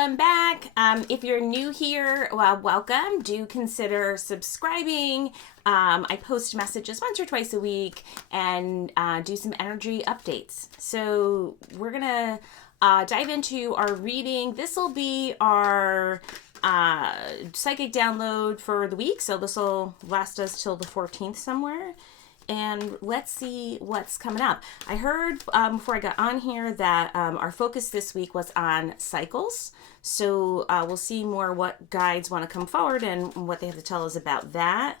welcome back. If you're new here, well, welcome. Do consider subscribing. I post messages once or twice a week and do some energy updates. So we're going to dive into our reading. This will be our psychic download for the week. So this will last us till the 14th somewhere. And let's see what's coming up. I heard before I got on here that our focus this week was on cycles. So we'll see more what guides want to come forward and what they have to tell us about that.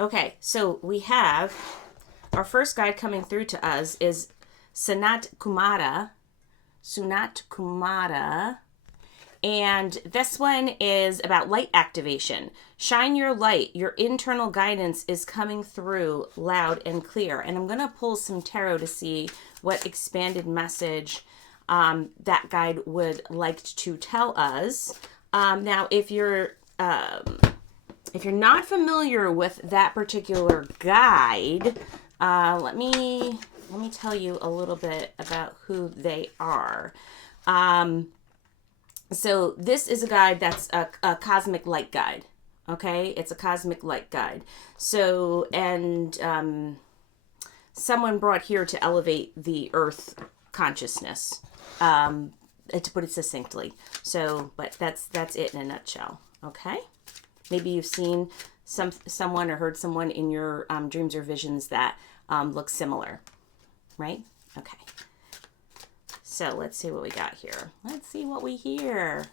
Okay, so we have our first guide coming through to us is Sanat Kumara. And this one is about light activation. Shine your light. Your internal guidance is coming through loud and clear. And I'm going to pull some tarot to see what expanded message that guide would like to tell us. Now, if you're not familiar with that particular guide, let me tell you a little bit about who they are. So this is a guide that's a cosmic light guide. Okay, it's a cosmic light guide. So, and someone brought here to elevate the earth consciousness, to put it succinctly. So, but that's it in a nutshell. Okay, maybe you've seen someone or heard someone in your dreams or visions that looks similar, right? Okay. So let's see what we got here. Let's see what we hear.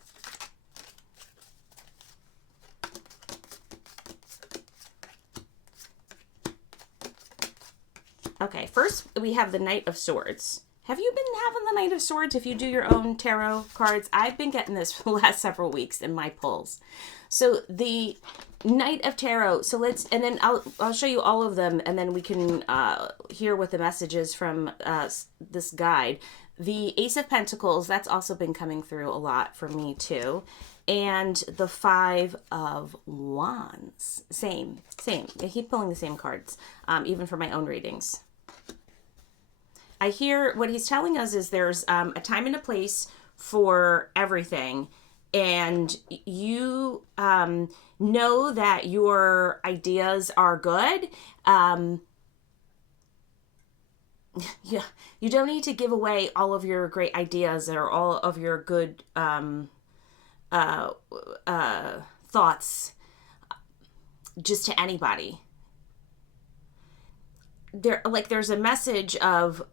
Okay, first we have the Knight of Swords. Have you been having the Knight of Swords if you do your own tarot cards? I've been getting this for the last several weeks in my pulls. So the Knight of Tarot. So and then I'll show you all of them, and then we can hear what the message is from this guide. The Ace of Pentacles, that's also been coming through a lot for me too. And the Five of Wands. Same. I keep pulling the same cards, even for my own readings. I hear what he's telling us is there's a time and a place for everything. And you know that your ideas are good. Yeah, you don't need to give away all of your great ideas or all of your good thoughts just to anybody. There's a message of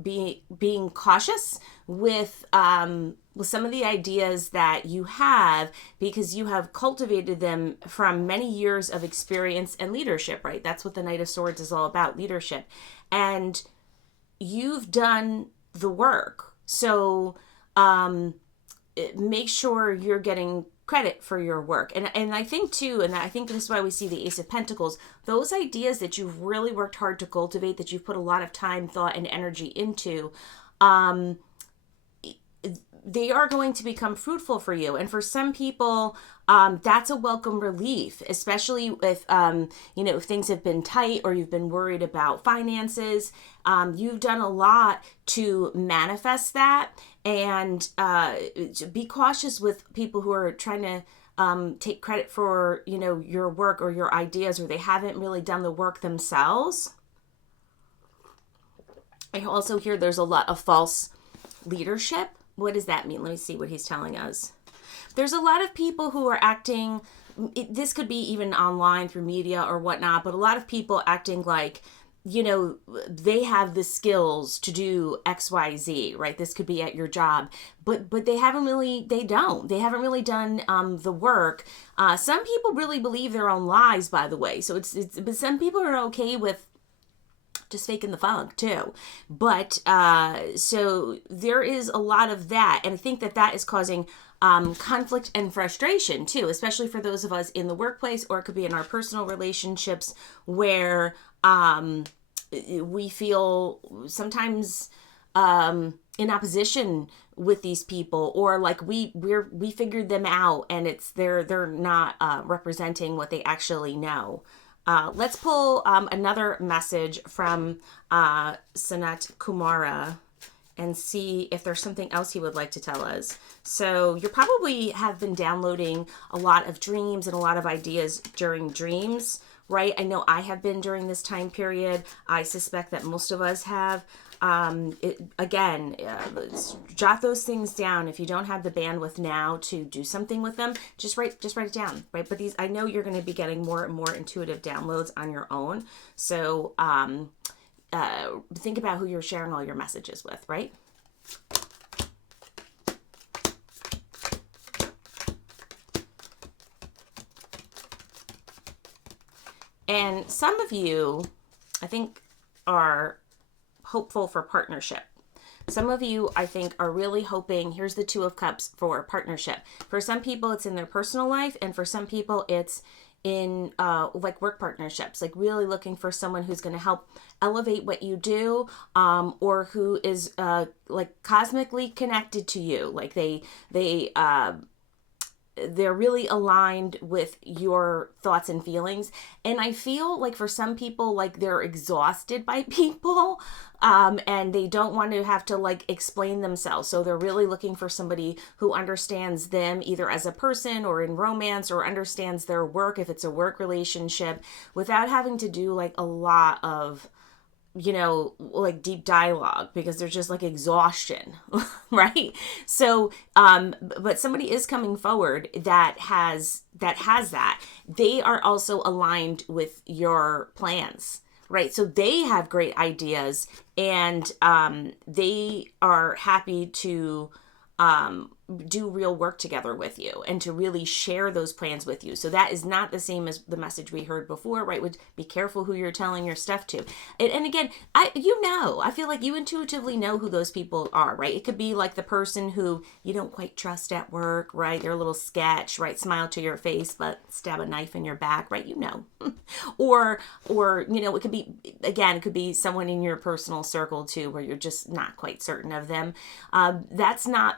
being cautious with some of the ideas that you have, because you have cultivated them from many years of experience and leadership, right? That's what the Knight of Swords is all about, leadership. And you've done the work. So make sure you're getting credit for your work. And I think too, and I think this is why we see the Ace of Pentacles, those ideas that you've really worked hard to cultivate, that you've put a lot of time, thought, and energy into, they are going to become fruitful for you. And for some people, that's a welcome relief, especially if, if things have been tight or you've been worried about finances. You've done a lot to manifest that, and be cautious with people who are trying to take credit for, your work or your ideas, or they haven't really done the work themselves. I also hear there's a lot of false leadership. What does that mean? Let me see what he's telling us. There's a lot of people who are acting, this could be even online through media or whatnot, but a lot of people acting like, they have the skills to do X, Y, Z, right? This could be at your job, but they haven't really done the work. Some people really believe their own lies, by the way. So but some people are okay with just faking the funk too. But so there is a lot of that. And I think that is causing conflict and frustration too, especially for those of us in the workplace, or it could be in our personal relationships where we feel sometimes in opposition with these people, or like we figured them out and they're not representing what they actually know. Let's pull another message from Sanat Kumara and see if there's something else he would like to tell us. So you probably have been downloading a lot of dreams and a lot of ideas during dreams, right? I know I have been during this time period. I suspect that most of us have. Jot those things down. If you don't have the bandwidth now to do something with them, just write it down, right? But I know you're going to be getting more and more intuitive downloads on your own. So, think about who you're sharing all your messages with, right? And some of you, I think, are hopeful for partnership. Some of you, I think, are really hoping, here's the Two of Cups for partnership. For some people, it's in their personal life, and for some people, it's in like work partnerships, like really looking for someone who's going to help elevate what you do, or who is like cosmically connected to you. Like they're really aligned with your thoughts and feelings. And I feel like for some people, like they're exhausted by people, and they don't want to have to like explain themselves. So they're really looking for somebody who understands them either as a person or in romance, or understands their work if it's a work relationship, without having to do like a lot of, like deep dialogue, because there's just like exhaustion, right? So, but somebody is coming forward that has that. They are also aligned with your plans, right? So they have great ideas, and they are happy to do real work together with you and to really share those plans with you. So that is not the same as the message we heard before, right? Would be careful who you're telling your stuff to. And again, I feel like you intuitively know who those people are, right? It could be like the person who you don't quite trust at work, right? They're a little sketch, right? Smile to your face, but stab a knife in your back, right? Or, it could be someone in your personal circle too, where you're just not quite certain of them. That's not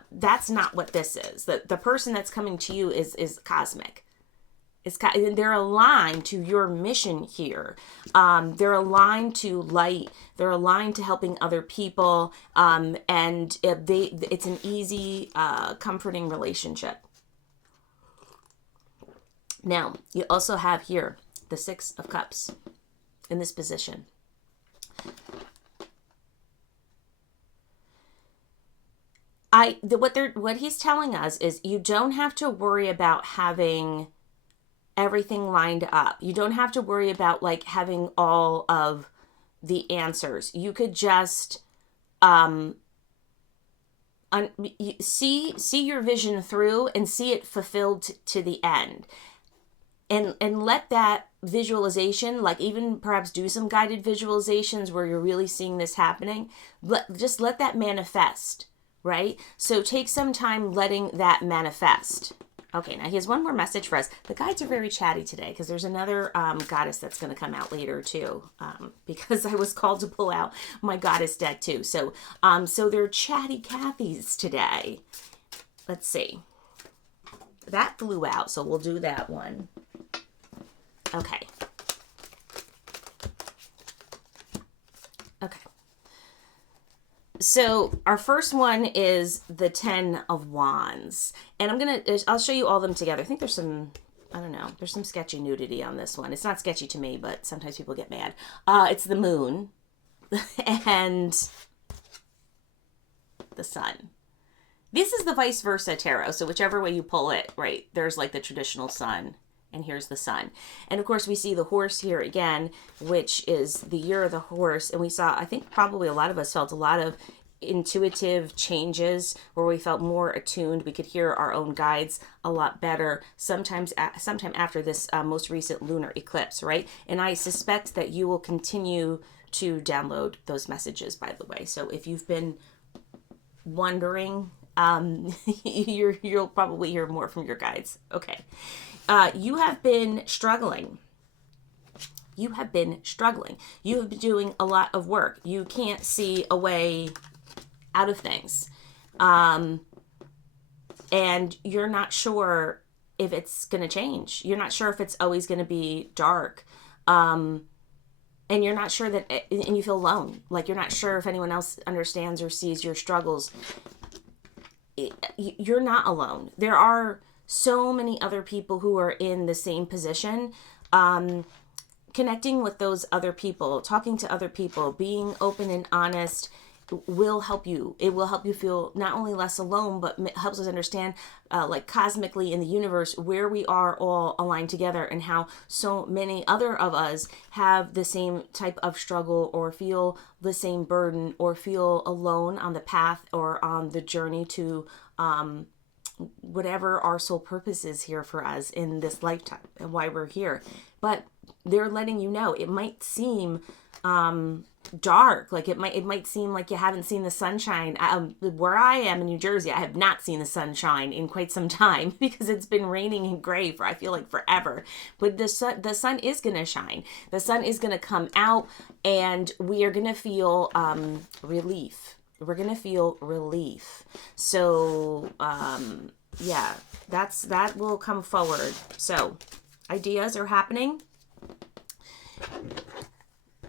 what this is. The person that's coming to you is cosmic. They're aligned to your mission here. They're aligned to light. They're aligned to helping other people. And it's an easy, comforting relationship. Now, you also have here the Six of Cups in this position. What he's telling us is you don't have to worry about having everything lined up. You don't have to worry about like having all of the answers. You could just see your vision through and see it fulfilled to the end. And let that visualization, like even perhaps do some guided visualizations where you're really seeing this happening. Just let that manifest. Right? So take some time letting that manifest. Okay, now here's one more message for us. The guides are very chatty today because there's another goddess that's going to come out later too, because I was called to pull out my goddess deck too. So they're chatty Cathys today. Let's see. That flew out, so we'll do that one. Okay. Okay. So our first one is the 10 of Wands. And I'll show you all of them together. I think there's some sketchy nudity on this one. It's not sketchy to me, but sometimes people get mad. It's the moon and the sun. This is the vice versa tarot. So whichever way you pull it, right, there's like the traditional sun. And here's the sun. And of course we see the horse here again, which is the year of the horse. And we saw, I think probably a lot of us felt a lot of intuitive changes where we felt more attuned. We could hear our own guides a lot better sometime after this most recent lunar eclipse, right? And I suspect that you will continue to download those messages, by the way. So if you've been wondering, you'll probably hear more from your guides. Okay. You have been struggling. You have been doing a lot of work. You can't see a way out of things. And you're not sure if it's going to change. You're not sure if it's always going to be dark. and you're not sure that, and you feel alone, like you're not sure if anyone else understands or sees your struggles, you're not alone. There are so many other people who are in the same position. Connecting with those other people, talking to other people, being open and honest will help you. It will help you feel not only less alone, but helps us understand, like cosmically in the universe, where we are all aligned together and how so many other of us have the same type of struggle or feel the same burden or feel alone on the path or on the journey to whatever our soul purpose is here for us in this lifetime and why we're here. But they're letting you know it might seem dark, like it might seem like you haven't seen the sunshine. Where I am in New Jersey, I have not seen the sunshine in quite some time because it's been raining and gray for, I feel like, forever. But the sun is going to shine. The sun is going to come out, and we are going to feel relief. We're going to feel relief. So yeah, that will come forward. So ideas are happening.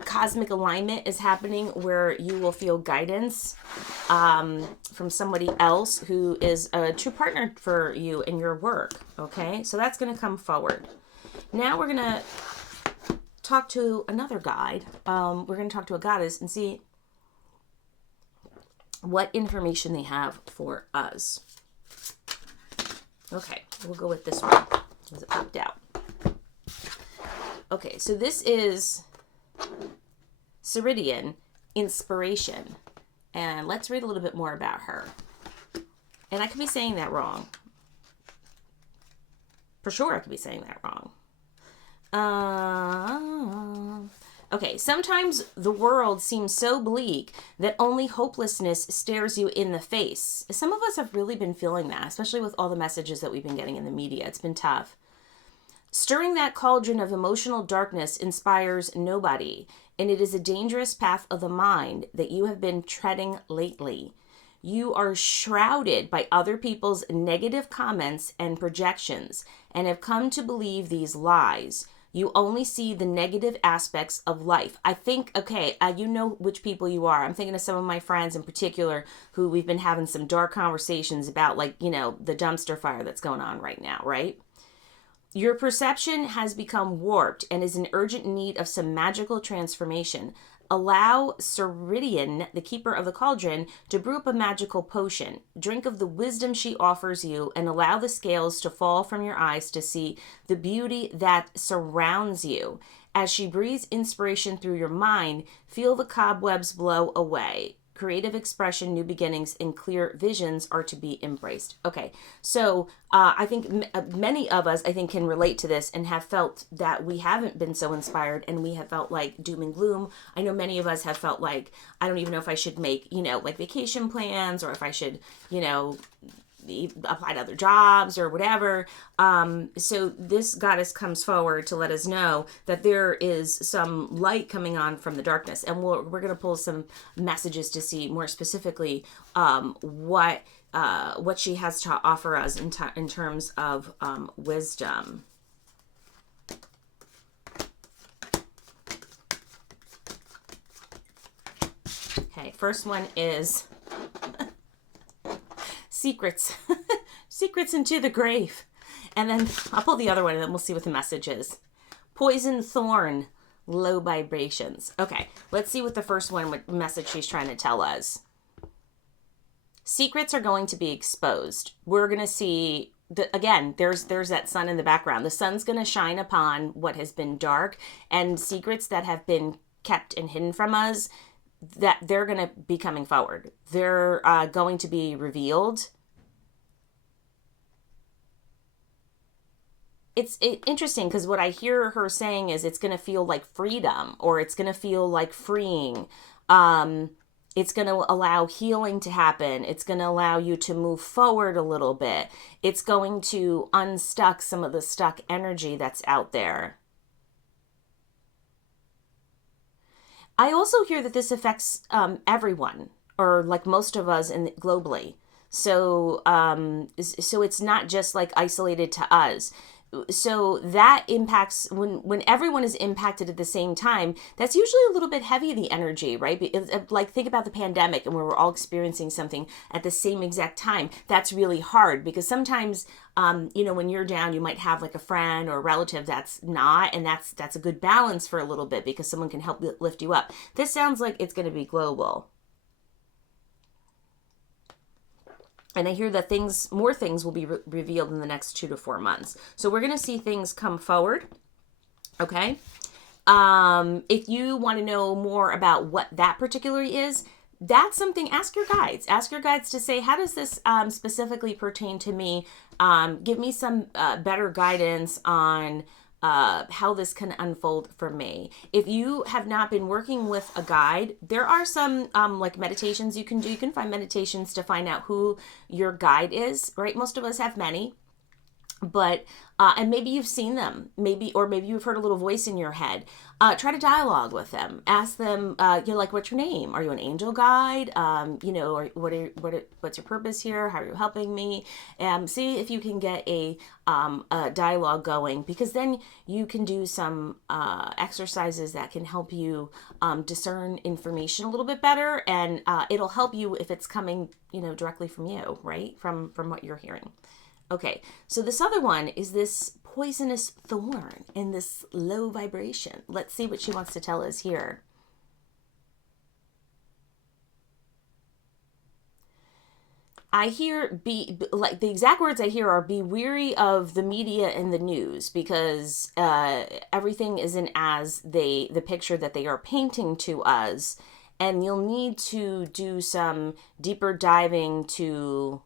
Cosmic alignment is happening where you will feel guidance from somebody else who is a true partner for you in your work. Okay, so that's going to come forward. Now we're going to talk to another guide. We're going to talk to a goddess and see what information they have for us. Okay, we'll go with this one because it popped out. Okay, so this is Ceridian Inspiration. And let's read a little bit more about her. And I could be saying that wrong. For sure I could be saying that wrong. Okay, sometimes the world seems so bleak that only hopelessness stares you in the face. Some of us have really been feeling that, especially with all the messages that we've been getting in the media. It's been tough. Stirring that cauldron of emotional darkness inspires nobody, and it is a dangerous path of the mind that you have been treading lately. You are shrouded by other people's negative comments and projections, and have come to believe these lies. You only see the negative aspects of life. I think, okay, you know which people you are. I'm thinking of some of my friends in particular who we've been having some dark conversations about, like, you know, the dumpster fire that's going on right now, right? Your perception has become warped and is in urgent need of some magical transformation. Allow Ceridian, the keeper of the cauldron, to brew up a magical potion. Drink of the wisdom she offers you and allow the scales to fall from your eyes to see the beauty that surrounds you. As she breathes inspiration through your mind, feel the cobwebs blow away. Creative expression, new beginnings, and clear visions are to be embraced. Okay, so I think many of us, I think, can relate to this and have felt that we haven't been so inspired and we have felt like doom and gloom. I know many of us have felt like, I don't even know if I should make, you know, like vacation plans or if I should, you know, apply to other jobs or whatever. So this goddess comes forward to let us know that there is some light coming on from the darkness, and we're going to pull some messages to see more specifically what she has to offer us in terms of wisdom. Okay, first one is secrets. Secrets into the grave. And then I'll pull the other one and then we'll see what the message is. Poison thorn, low vibrations. Okay, let's see what the first one, what message she's trying to tell us. Secrets are going to be exposed. We're going to see, again, there's that sun in the background. The sun's going to shine upon what has been dark, and secrets that have been kept and hidden from us, that they're going to be coming forward. They're going to be revealed. It's interesting because what I hear her saying is it's going to feel like freedom, or it's going to feel like freeing. It's going to allow healing to happen. It's going to allow you to move forward a little bit. It's going to unstuck some of the stuck energy that's out there. I also hear that this affects everyone, or like most of us globally. So it's not just like isolated to us. so that impacts when everyone is impacted at the same time. That's usually a little bit heavy, the energy, right? Like, think about the pandemic and where we're all experiencing something at the same exact time. That's really hard because sometimes when you're down, you might have like a friend or a relative that's not, and that's a good balance for a little bit because someone can help lift you up. This sounds like it's going to be global. And I hear that more things will be revealed in the next 2 to 4 months. So we're going to see things come forward. Okay. If you want to know more about what that particularly is, that's something, ask your guides. Ask your guides to say, how does this specifically pertain to me? Give me some better guidance on how this can unfold for me. If you have not been working with a guide, there are some like meditations you can do. You can find meditations to find out who your guide is, right? Most of us have many, but and maybe you've seen them, maybe you've heard a little voice in your head. Try to dialogue with them. Ask them, like, what's your name? Are you an angel guide? Or what's your purpose here? How are you helping me? See if you can get a dialogue going, because then you can do some exercises that can help you discern information a little bit better, and it'll help you if it's coming, directly from you, right? From what you're hearing. Okay, so this other one is this poisonous thorn in this low vibration. Let's see what she wants to tell us here. I hear, like the exact words I hear are, be weary of the media and the news, because everything isn't as the picture that they are painting to us, and you'll need to do some deeper diving to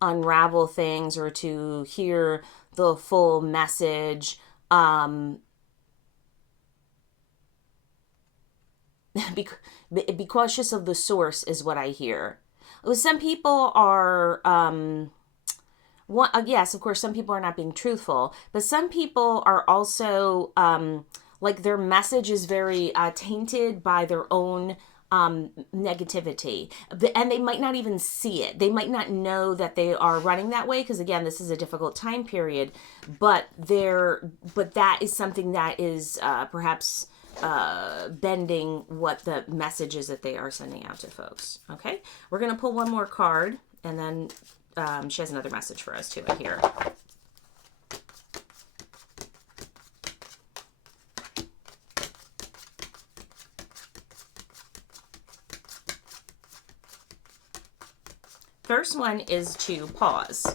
unravel things or to hear the full message. Be cautious of the source is what I hear. Some people are yes, of course, some people are not being truthful, but some people are also like their message is very tainted by their own negativity, and they might not even see it. They might not know that they are running that way, because again, this is a difficult time period, but that is something that is perhaps bending what the message is that they are sending out to folks. Okay, we're gonna pull one more card, and then she has another message for us too, I hear. First one is to pause.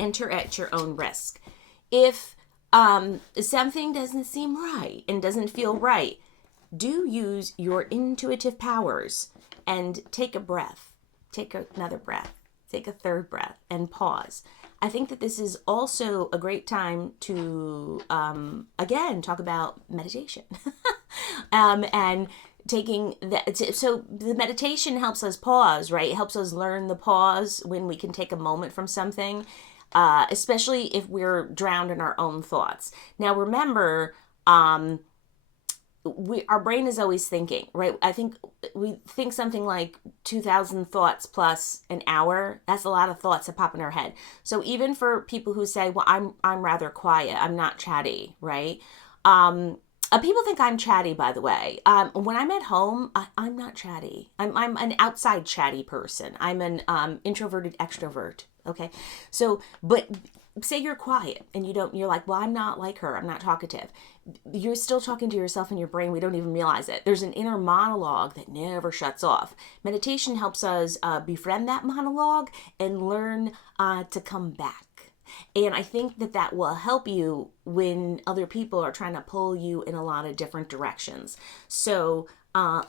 Enter at your own risk. If something doesn't seem right and doesn't feel right, do use your intuitive powers and take a breath. Take another breath. Take a third breath and pause. I think that this is also a great time to, again, talk about meditation. And taking that, so the meditation helps us pause, right? It helps us learn the pause when we can take a moment from something, especially if we're drowned in our own thoughts. Now remember, our brain is always thinking, right? I think we think something like 2,000 thoughts plus an hour. That's a lot of thoughts that pop in our head. So even for people who say, well, I'm rather quiet, I'm not chatty, right? People think I'm chatty, by the way. When I'm at home, I'm not chatty. I'm an outside chatty person. I'm an introverted extrovert. Okay, so but say you're quiet and you're like, well, I'm not like her. I'm not talkative. You're still talking to yourself in your brain. We don't even realize it. There's an inner monologue that never shuts off. Meditation helps us befriend that monologue and learn to come back. And I think that will help you when other people are trying to pull you in a lot of different directions. So I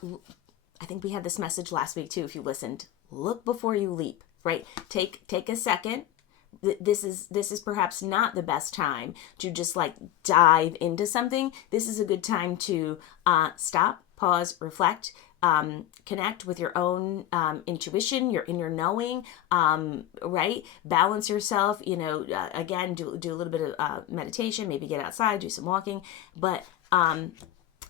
think we had this message last week too, if you listened. Look before you leap, right? Take a second. This is perhaps not the best time to just like dive into something. This is a good time to stop, pause, reflect, connect with your own intuition, your inner knowing, right? Balance yourself, again, do a little bit of meditation, maybe get outside, do some walking, but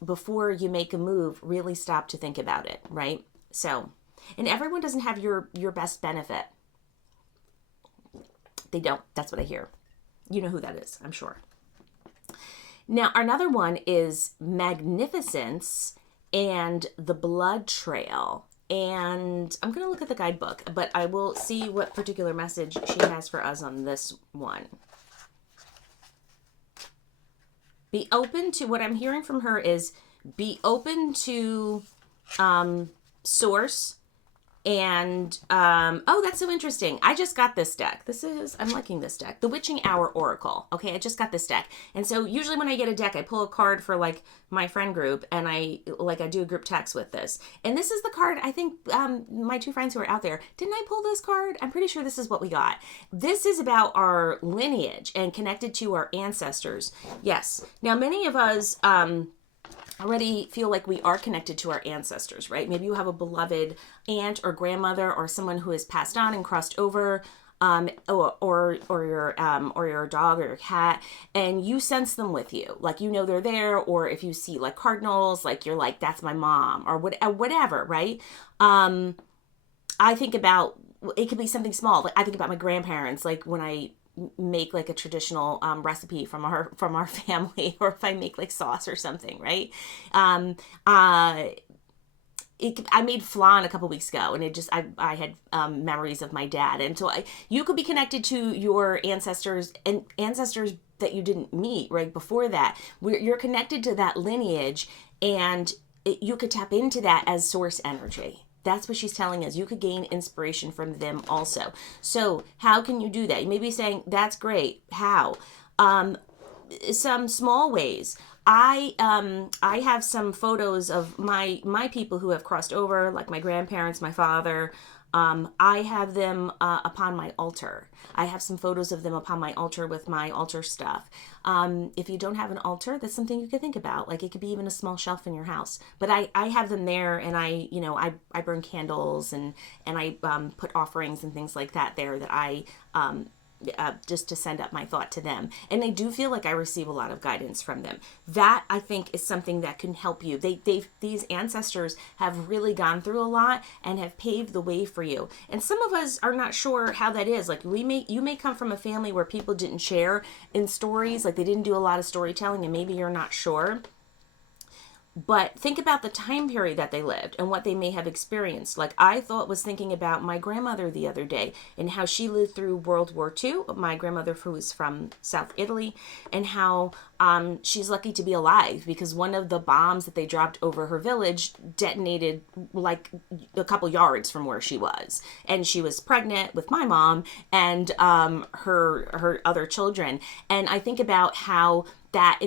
before you make a move, really stop to think about it, right? So, and everyone doesn't have your best benefit. They don't. That's what I hear. You know who that is, I'm sure. Now, another one is magnificence and the blood trail. And I'm going to look at the guidebook, but I will see what particular message she has for us on this one. Be open to, what I'm hearing from her is be open to source. And, oh, that's so interesting. I just got this deck. I'm liking this deck. The Witching Hour Oracle. Okay, I just got this deck. And so usually when I get a deck, I pull a card for like my friend group and I do a group text with this. And this is the card, I think, my two friends who are out there, didn't I pull this card? I'm pretty sure this is what we got. This is about our lineage and connected to our ancestors. Yes. Now, many of us, already feel like we are connected to our ancestors, right? Maybe you have a beloved aunt or grandmother or someone who has passed on and crossed over, or your dog or your cat, and you sense them with you, like you know they're there. Or if you see like cardinals, like you're like, that's my mom, or whatever, right? I think about, it could be something small. Like I think about my grandparents, like when I make like a traditional recipe from our family, or if I make like sauce or something, right? I made flan a couple weeks ago, and I had memories of my dad, and so you could be connected to your ancestors and ancestors that you didn't meet right before that. You're connected to that lineage, and you could tap into that as source energy. That's what she's telling us. You could gain inspiration from them also. So how can you do that? You may be saying, that's great. How? Some small ways. I have some photos of my people who have crossed over, like my grandparents, my father. I have them upon my altar. I have some photos of them upon my altar with my altar stuff. If you don't have an altar, that's something you could think about. Like it could be even a small shelf in your house. But I have them there, and I burn candles and I put offerings and things like that there that I just to send up my thought to them. And I do feel like I receive a lot of guidance from them. That, I think, is something that can help you. These ancestors have really gone through a lot and have paved the way for you. And some of us are not sure how that is. Like you may come from a family where people didn't share in stories, like they didn't do a lot of storytelling, and maybe you're not sure. But think about the time period that they lived and what they may have experienced. Like I was thinking about my grandmother the other day and how she lived through World War II. My grandmother, who is from South Italy, and how she's lucky to be alive because one of the bombs that they dropped over her village detonated like a couple yards from where she was. And she was pregnant with my mom and her other children. And I think about how that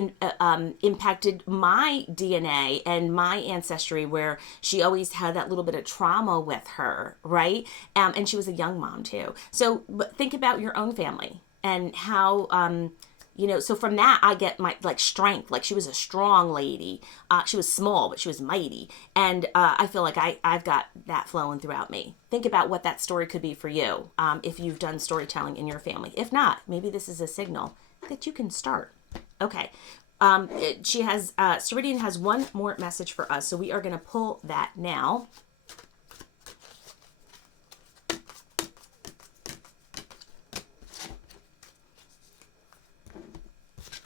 impacted my DNA and my ancestry, where she always had that little bit of trauma with her, right? And she was a young mom too. So but think about your own family and how, so from that I get my like strength. Like she was a strong lady. She was small, but she was mighty. And I feel like I've got that flowing throughout me. Think about what that story could be for you if you've done storytelling in your family. If not, maybe this is a signal that you can start. Okay. Ceridian has one more message for us, so we are going to pull that now.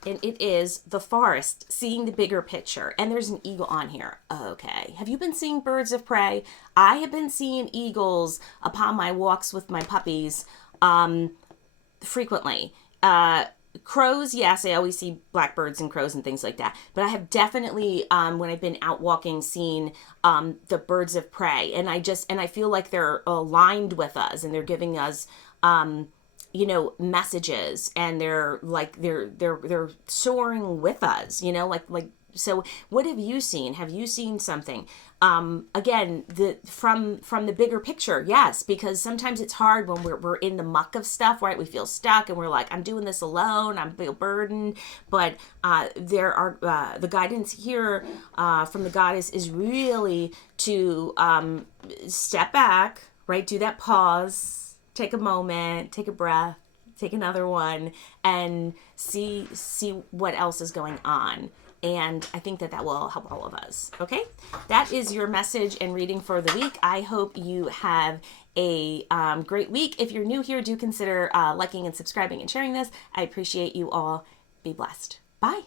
And it is the forest, seeing the bigger picture. And there's an eagle on here. Okay. Have you been seeing birds of prey? I have been seeing eagles upon my walks with my puppies frequently. Crows, yes, I always see blackbirds and crows and things like that. But I have definitely, when I've been out walking, seen the birds of prey. And I feel like they're aligned with us and they're giving us, messages, and they're soaring with us, so what have you seen? Have you seen something? Again, from the bigger picture, yes, because sometimes it's hard when we're in the muck of stuff, right? We feel stuck and we're like, I'm doing this alone, I feel burdened. But there are the guidance here from the goddess is really to step back, right? Do that pause, take a moment, take a breath, take another one, and see what else is going on. And I think that will help all of us. Okay, that is your message and reading for the week. I hope you have a great week. If you're new here, do consider liking and subscribing and sharing this. I appreciate you all. Be blessed. Bye.